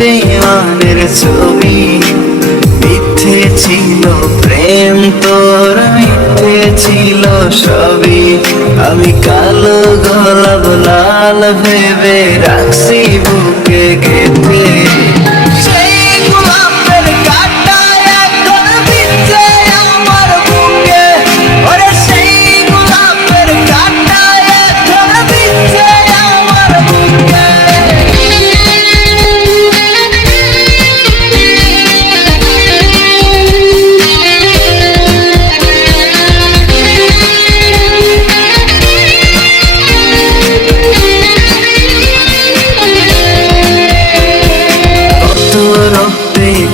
বেঈমানের ছবি। মিথ্যে ছিল প্রেম তোর, মিথ্যে ছিল সবই। আমি কালো গোলাপ লাল ভেবে রাখছি বুকে গেঁথে।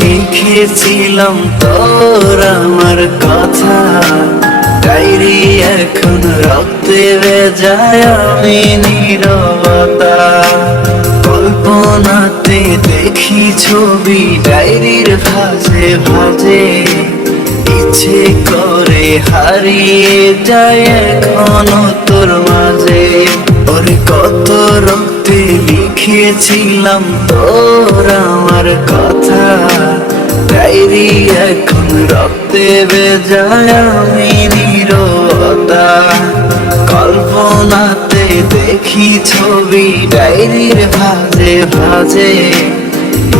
লিখেছিলাম তোর আমার কথা, ডায়েরি এখন রক্তে ভেজায়, আমি নীরবতা। কল্পনাতে দেখি ছবি ডায়েরির ভাঁজে ভাঁজে, ইচ্ছে করে হারিয়ে যায় এখনো তোর মাঝে। ওরে কত রক্তে লিখেছিলাম তোর আমার কথা, ডায়েরি এখন রক্তে ভেজায়, আমি নীরবতা। কল্পনাতে দেখি ছবি ডায়েরির ভাঁজে ভাঁজে,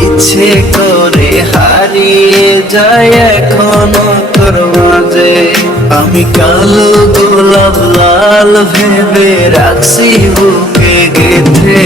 ইচ্ছে করে হারিয়ে যায় এখনো তোর মাঝে। আমি কালো গোলাপ লাল ভেবে রাখছি বুকে গেঁথে।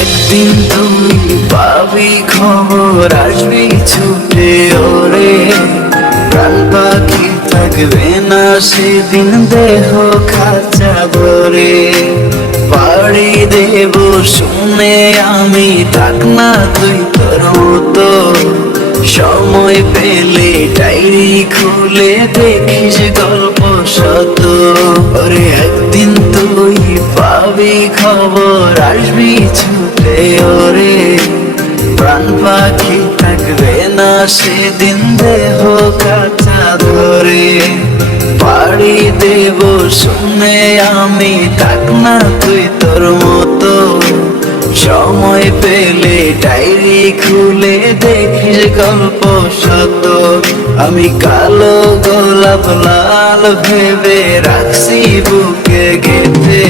একদিন তুই পাবি খবর, আসবি ছুটে ওরে। প্রাণ পাখি থাকবে না সেদিন দেহ খাঁচা ভরে। পাড়ি দেব শুনে আমি, থাক না তুই তোর মতো। সময় পেলে ডায়েরি খুলে দেখিস গল্প শত। ওরে একদিন তুই পাবি খবর, আসবি ছুটে ওরে। প্রাণ পাখি থাকবে না সেদিন দেহ কাঁচা ধরে। পাড়ি দেব শুনে আমি, থাক না তুই তোর মতো। সময় পেলে ডায়েরি খুলে দেখিস গল্প শত। আমি কালো গোলাপ লাল ভেবে রাখছি বুকে গেঁথে।